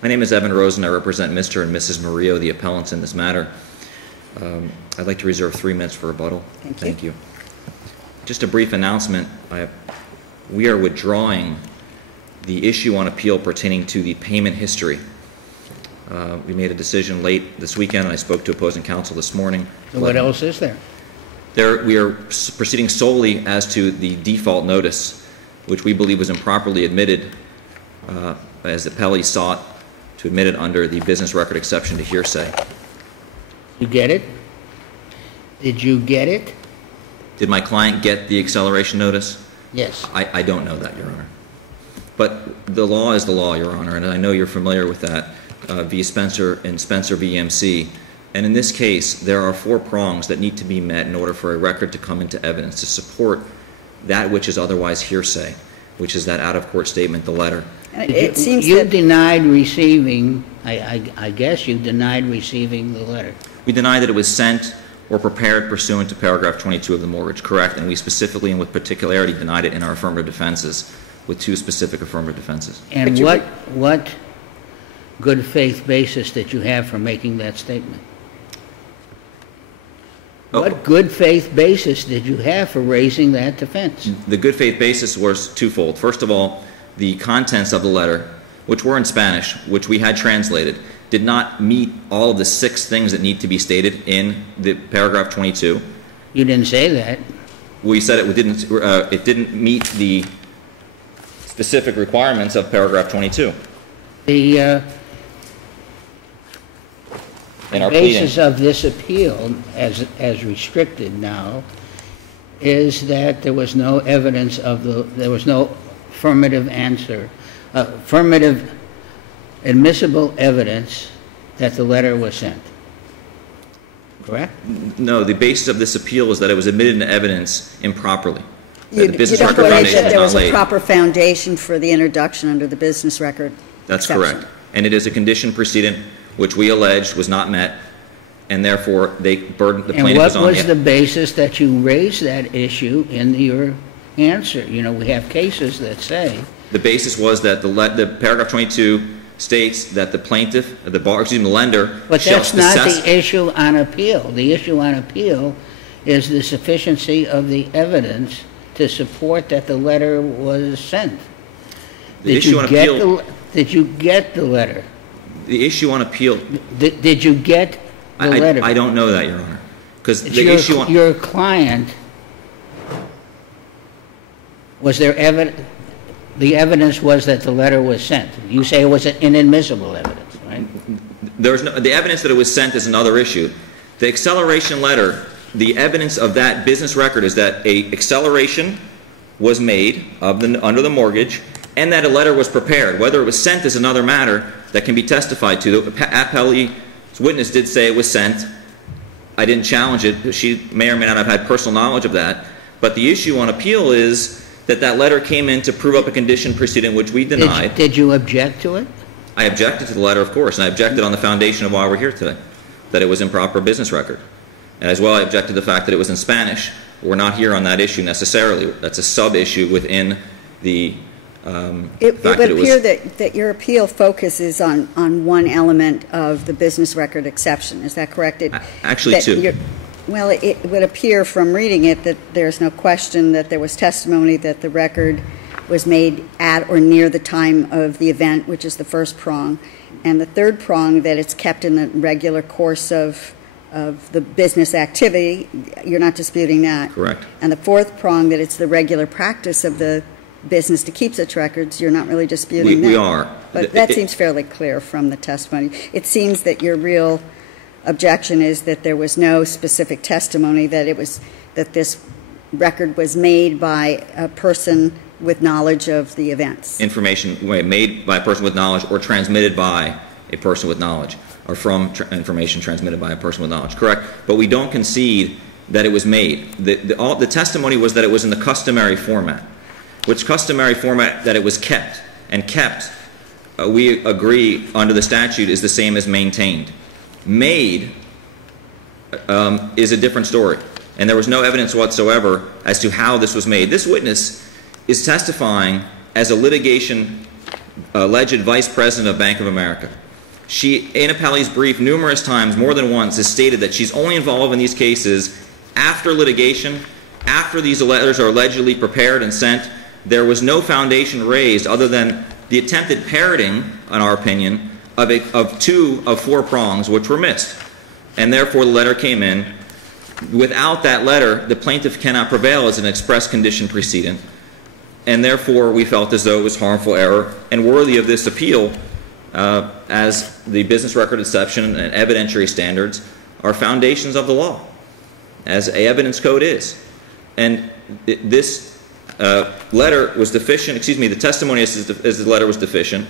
My name is Evan Rosen. I represent Mr. and Mrs. Murillo, the appellants in this matter. I'd like to reserve 3 minutes for rebuttal. Thank you. Just a brief announcement. We are withdrawing the issue on appeal pertaining to the payment history. We made a decision late this weekend, and I spoke to opposing counsel this morning. So what else is there? We are proceeding solely as to the default notice, which we believe was improperly admitted as the appellee sought to admit it under the business record exception to hearsay. You get it? Did you get it? Did my client get the acceleration notice? Yes. I don't know that, Your Honor. But the law is the law, Your Honor, and I know you're familiar with that, v. Spencer and Spencer v. MC. And in this case, there are 4 prongs that need to be met in order for a record to come into evidence to support that which is otherwise hearsay, which is that out-of-court statement, the letter. It seems you denied receiving, I guess you denied receiving the letter. We denied that it was sent or prepared pursuant to paragraph 22 of the mortgage, correct, and we specifically and with particularity denied it in our affirmative defenses with 2 specific affirmative defenses. And what good faith basis did you have for making that statement? What good faith basis did you have for raising that defense? The good faith basis was twofold. First of all, the contents of the letter, which were in Spanish, which we had translated, did not meet all of the 6 things that need to be stated in the paragraph 22. You didn't say that. We said it didn't meet the specific requirements of paragraph 22. The basis of this appeal, as restricted now, is that there was no evidence of there was no affirmative answer, affirmative admissible evidence that the letter was sent. Correct? No, the basis of this appeal is that it was admitted into evidence improperly. You don't believe that there was a proper foundation for the introduction under the business record That's exception. correct. And it is a condition precedent which we alleged was not met, and therefore they burdened the plaintiff. And what was the basis that you raised that issue in your answer? You know, we have cases that say. The basis was that the paragraph 22 states that the plaintiff, the lender, but that's not the issue on appeal. The issue on appeal is the sufficiency of the evidence to support that the letter was sent. Did you get the letter? The issue on appeal. Did you get the letter? I don't know that, Your Honor, because the issue on your client, was there evidence? The evidence was that the letter was sent. You say it was inadmissible evidence, right? There's no, the evidence that it was sent is another issue. The acceleration letter, the evidence of that business record is that a acceleration was made under the mortgage, and that a letter was prepared. Whether it was sent is another matter that can be testified to. The appellee's witness did say it was sent. I didn't challenge it. She may or may not have had personal knowledge of that. But the issue on appeal is that that letter came in to prove up a condition precedent which we denied. Did you object to it? I objected to the letter, of course, and I objected on the foundation of why we're here today, that it was improper business record. And as well, I objected to the fact that it was in Spanish. We're not here on that issue necessarily. That's a sub-issue within the It would appear that your appeal focuses on one element of the business record exception. Is that correct? Actually, 2. Well, it would appear from reading it that there's no question that there was testimony that the record was made at or near the time of the event, which is the first prong. And the third prong, that it's kept in the regular course of the business activity. You're not disputing that. Correct. And the fourth prong, that it's the regular practice of the business to keep such records, you're not really disputing that. We are. But that seems fairly clear from the testimony. It seems that your real objection is that there was no specific testimony that this record was made by a person with knowledge of the events. Information made by a person with knowledge or transmitted by a person with knowledge, or from information transmitted by a person with knowledge. Correct. But we don't concede that it was made. The testimony was that it was in the customary format, which customary format that it was kept. And kept, we agree under the statute, is the same as maintained. Made is a different story. And there was no evidence whatsoever as to how this was made. This witness is testifying as a litigation alleged vice president of Bank of America. She, in Appellee's brief, numerous times, more than once, has stated that she's only involved in these cases after litigation, after these letters are allegedly prepared and sent. There was no foundation raised other than the attempted parroting, in our opinion, of 2 of 4 prongs which were missed. And therefore the letter came in. Without that letter, the plaintiff cannot prevail as an express condition precedent. And therefore we felt as though it was harmful error and worthy of this appeal, as the business record exception and evidentiary standards are foundations of the law, as a evidence code is. And this letter was deficient, the testimony as the letter was deficient.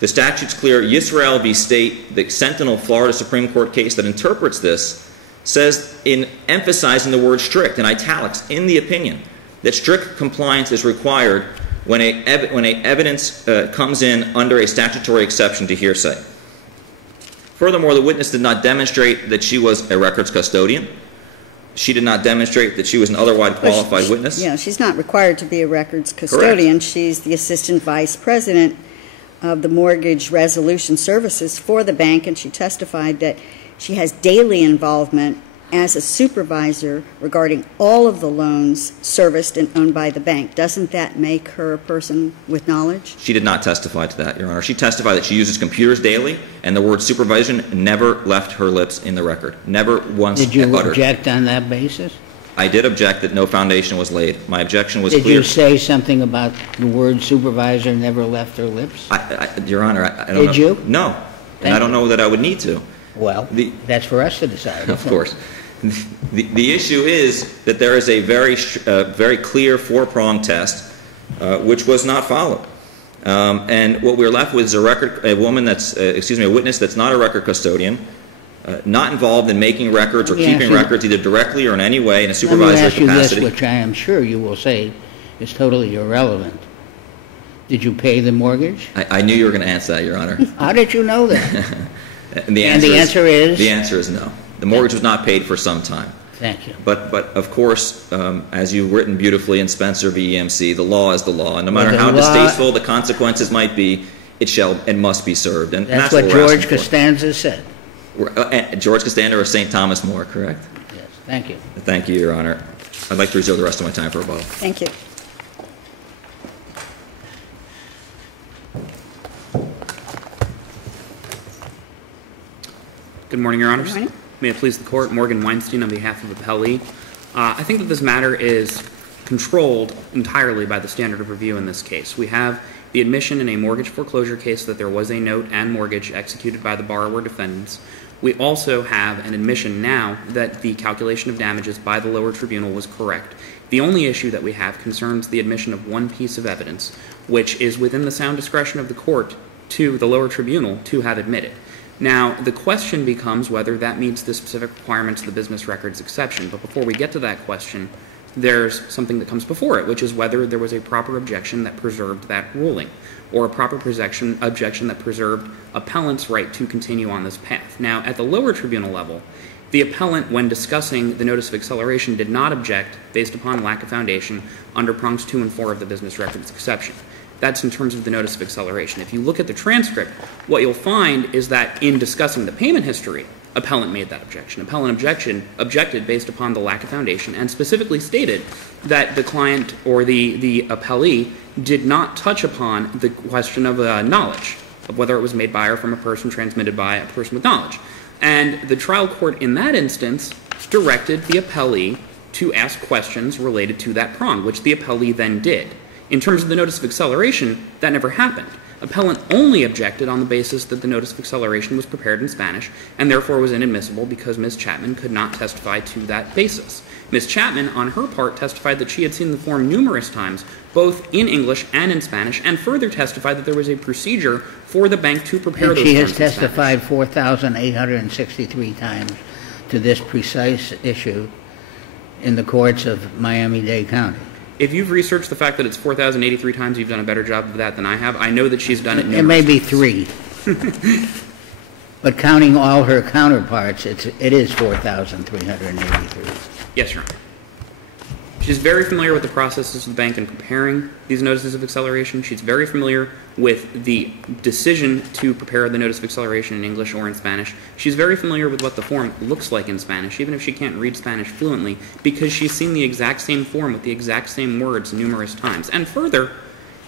The statute's clear. Yisrael v. State, the Sentinel Florida Supreme Court case that interprets this, says, in emphasizing the word strict in italics in the opinion, that strict compliance is required when evidence comes in under a statutory exception to hearsay. Furthermore, the witness did not demonstrate that she was a records custodian. She did not demonstrate that she was an otherwise qualified witness. Yeah, she's not required to be a records custodian. Correct. She's the assistant vice president of the mortgage resolution services for the bank, and she testified that she has daily involvement as a supervisor regarding all of the loans serviced and owned by the bank. Doesn't that make her a person with knowledge? She did not testify to that, Your Honor. She testified that she uses computers daily, and the word supervision never left her lips in the record. Never once uttered. Did you object on that basis? I did object that no foundation was laid. My objection was clear. Did you say something about the word supervisor never left her lips? Your Honor, I don't know. Did you? No. And I don't know that I would need to. Well, that's for us to decide. Of course. The issue is that there is a very clear 4-pronged test, which was not followed. And what we're left with is a witness that's not a record custodian, not involved in making records or keeping records either directly or in any way in a supervisory capacity. Let me ask you this, which I am sure you will say is totally irrelevant. Did you pay the mortgage? I knew you were going to answer that, Your Honor. How did you know that? And the answer is? The answer is no. The mortgage was not paid for some time. Thank you. But of course, as you've written beautifully in Spencer v. EMC, the law is the law. And no matter how distasteful the consequences might be, it must be served. And that's what George Costanza said. George Costanza or St. Thomas More, correct? Yes. Thank you. Thank you, Your Honor. I'd like to reserve the rest of my time for rebuttal. Thank you. Good morning, Your Honors. Good morning. May it please the Court, Morgan Weinstein on behalf of Appellee. I think that this matter is controlled entirely by the standard of review in this case. We have the admission in a mortgage foreclosure case that there was a note and mortgage executed by the borrower defendants. We also have an admission now that the calculation of damages by the lower tribunal was correct. The only issue that we have concerns the admission of one piece of evidence, which is within the sound discretion of the court to the lower tribunal to have admitted. Now, the question becomes whether that meets the specific requirements of the business records exception. But before we get to that question, there's something that comes before it, which is whether there was a proper objection that preserved that ruling, or a proper objection that preserved appellant's right to continue on this path. Now, at the lower tribunal level, the appellant, when discussing the notice of acceleration, did not object based upon lack of foundation under prongs 2 and 4 of the business records exception. That's in terms of the notice of acceleration. If you look at the transcript, what you'll find is that in discussing the payment history, appellant made that objection. Appellant objected based upon the lack of foundation and specifically stated that the client or the appellee did not touch upon the question of knowledge, of whether it was made by or from a person transmitted by a person with knowledge. And the trial court in that instance directed the appellee to ask questions related to that prong, which the appellee then did. In terms of the notice of acceleration, that never happened. Appellant only objected on the basis that the notice of acceleration was prepared in Spanish and therefore was inadmissible because Ms. Chapman could not testify to that basis. Ms. Chapman, on her part, testified that she had seen the form numerous times, both in English and in Spanish, and further testified that there was a procedure for the bank to prepare those forms in Spanish. She has testified 4,863 times to this precise issue in the courts of Miami-Dade County. If you've researched the fact that it's 4,083 times, you've done a better job of that than I have. I know that she's done it numerous times. It may be 3. But counting all her counterparts, it is 4,383. Yes, Your Honor. She's very familiar with the processes of the bank in preparing these notices of acceleration. She's very familiar with the decision to prepare the notice of acceleration in English or in Spanish. She's very familiar with what the form looks like in Spanish, even if she can't read Spanish fluently, because she's seen the exact same form with the exact same words numerous times. And further,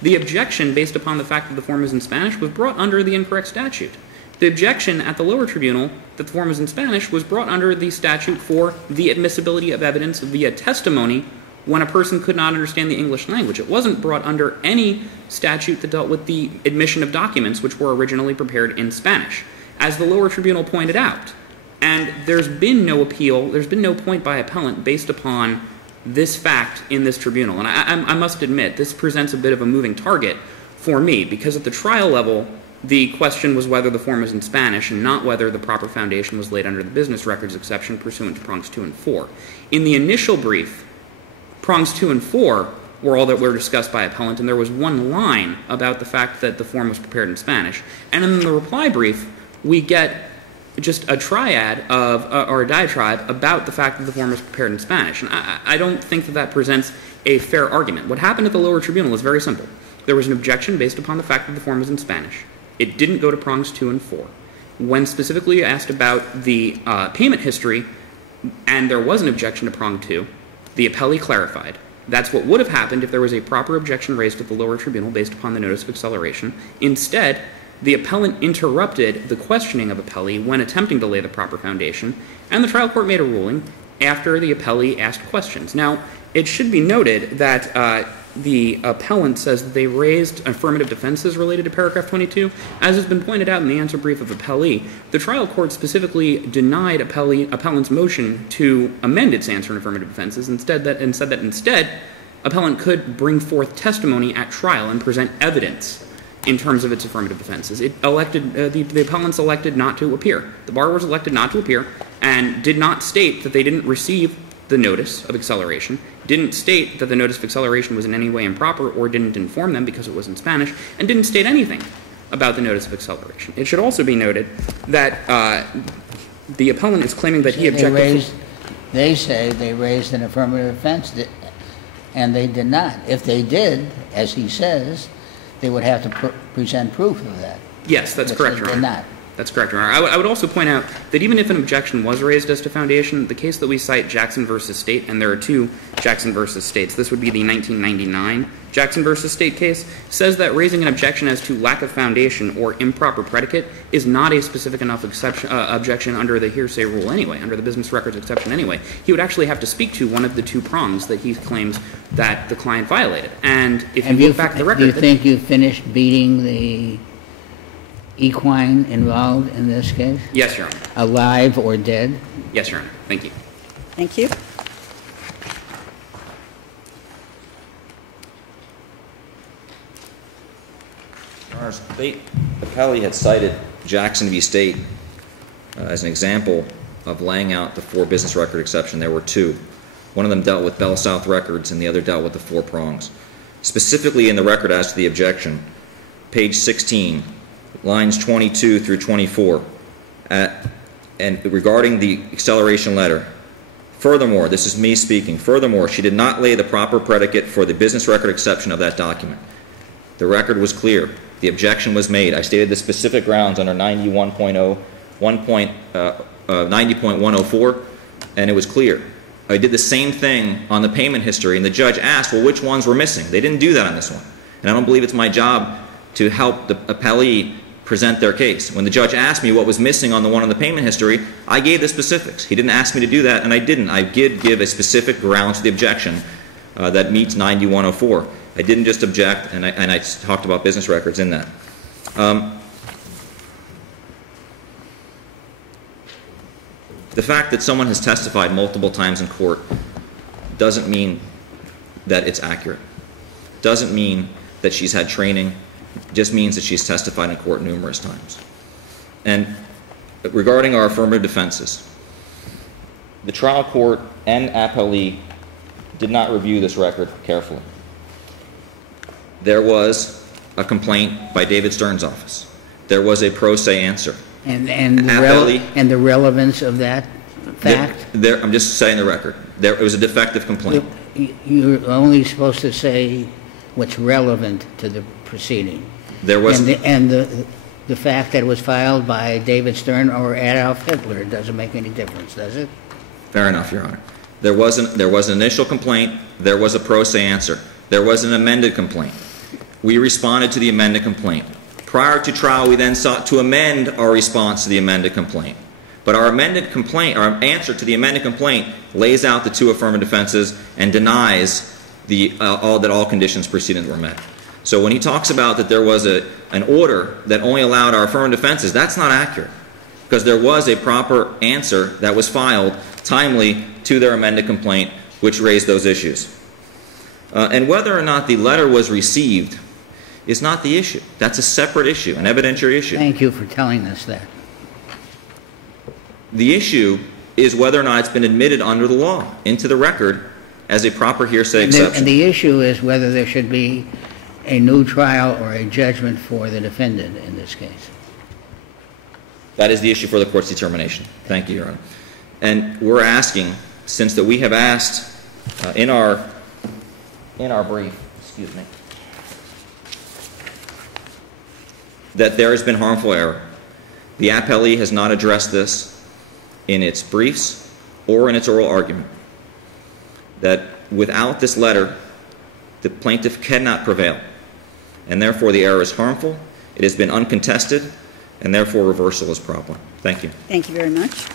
the objection based upon the fact that the form is in Spanish was brought under the incorrect statute. The objection at the lower tribunal that the form is in Spanish was brought under the statute for the admissibility of evidence via testimony when a person could not understand the English language. It wasn't brought under any statute that dealt with the admission of documents which were originally prepared in Spanish, as the lower tribunal pointed out. And there's been no appeal, there's been no point by appellant based upon this fact in this tribunal. And I must admit, this presents a bit of a moving target for me, because at the trial level, the question was whether the form was in Spanish and not whether the proper foundation was laid under the business records exception pursuant to prongs 2 and 4. In the initial brief, prongs 2 and 4 were all that were discussed by appellant, and there was one line about the fact that the form was prepared in Spanish. And in the reply brief, we get just a triad of, or a diatribe about the fact that the form was prepared in Spanish. And I don't think that that presents a fair argument. What happened at the lower tribunal is very simple. There was an objection based upon the fact that the form was in Spanish. It didn't go to prongs 2 and 4. When specifically asked about the payment history, and there was an objection to prong 2, the appellee clarified. That's what would have happened if there was a proper objection raised at the lower tribunal based upon the notice of acceleration. Instead, the appellant interrupted the questioning of appellee when attempting to lay the proper foundation, and the trial court made a ruling after the appellee asked questions. Now, it should be noted that the appellant says that they raised affirmative defenses related to paragraph 22. As has been pointed out in the answer brief of appellee, the trial court specifically denied appellant's motion to amend its answer in affirmative defenses and said that instead, appellant could bring forth testimony at trial and present evidence in terms of its affirmative defenses. It elected, the appellants elected not to appear. The borrowers elected not to appear and did not state that they didn't receive the notice of acceleration, didn't state that the notice of acceleration was in any way improper or didn't inform them because it was in Spanish, and didn't state anything about the notice of acceleration. It should also be noted that the appellant is claiming that he objected. They say they raised an affirmative defense, and they did not. If they did, as he says, they would have to present proof of that. Yes, that's correct, Your Honor. Not. That's correct, Your Honor. I would also point out that even if an objection was raised as to foundation, the case that we cite, Jackson v. State, and there are two Jackson v. States, this would be the 1999 Jackson v. State case, says that raising an objection as to lack of foundation or improper predicate is not a specific enough objection under the hearsay rule anyway, under the business records exception anyway. He would actually have to speak to one of the two prongs that he claims that the client violated. And if you look back at the record... Do you think you finished beating the equine involved in this case? Yes, Your Honor. Alive or dead? Yes, Your Honor. Thank you. Thank you. Your Honor, the appellee had cited Jackson v. State as an example of laying out the four business record exception. There were two. One of them dealt with Bell South records and the other dealt with the four prongs. Specifically in the record as to the objection, page 16, lines 22 through 24, and regarding the acceleration letter. Furthermore, this is me speaking, furthermore, she did not lay the proper predicate for the business record exception of that document. The record was clear. The objection was made. I stated the specific grounds under 90.104, and it was clear. I did the same thing on the payment history, and the judge asked, well, which ones were missing? They didn't do that on this one. And I don't believe it's my job to help the appellee present their case. When the judge asked me what was missing on the one on the payment history, I gave the specifics. He didn't ask me to do that, and I didn't. I did give a specific grounds to the objection that meets 9104. I didn't just object, and I talked about business records in that. The fact that someone has testified multiple times in court doesn't mean that it's accurate. Doesn't mean that she's had training. It just means that she's testified in court numerous times. And regarding our affirmative defenses, the trial court and appellee did not review this record carefully. There was a complaint by David Stern's office. There was a pro se answer. And the relevance of that fact? I'm just saying the record. It was a defective complaint. you're only supposed to say what's relevant to the proceeding. There was... And the fact that it was filed by David Stern or Adolf Hitler doesn't make any difference, does it? Fair enough, Your Honor. There was an initial complaint. There was a pro se answer. There was an amended complaint. We responded to the amended complaint. Prior to trial, we then sought to amend our response to the amended complaint. But our amended complaint, our answer to the amended complaint, lays out the two affirmative defenses and denies that all conditions precedent were met. So when he talks about that there was an order that only allowed our affirmative defenses, that's not accurate, because there was a proper answer that was filed timely to their amended complaint, which raised those issues. And whether or not the letter was received is not the issue. That's a separate issue, an evidentiary issue. Thank you for telling us that. The issue is whether or not it's been admitted under the law into the record as a proper hearsay exception. And the issue is whether there should be a new trial or a judgment for the defendant in this case. That is the issue for the court's determination. Thank you, Your Honor. And we're asking, since that we have asked in our brief, excuse me, that there has been harmful error. The appellee has not addressed this in its briefs or in its oral argument. That without this letter, the plaintiff cannot prevail, and therefore the error is harmful. It has been uncontested, and therefore reversal is proper. Thank you. Thank you very much.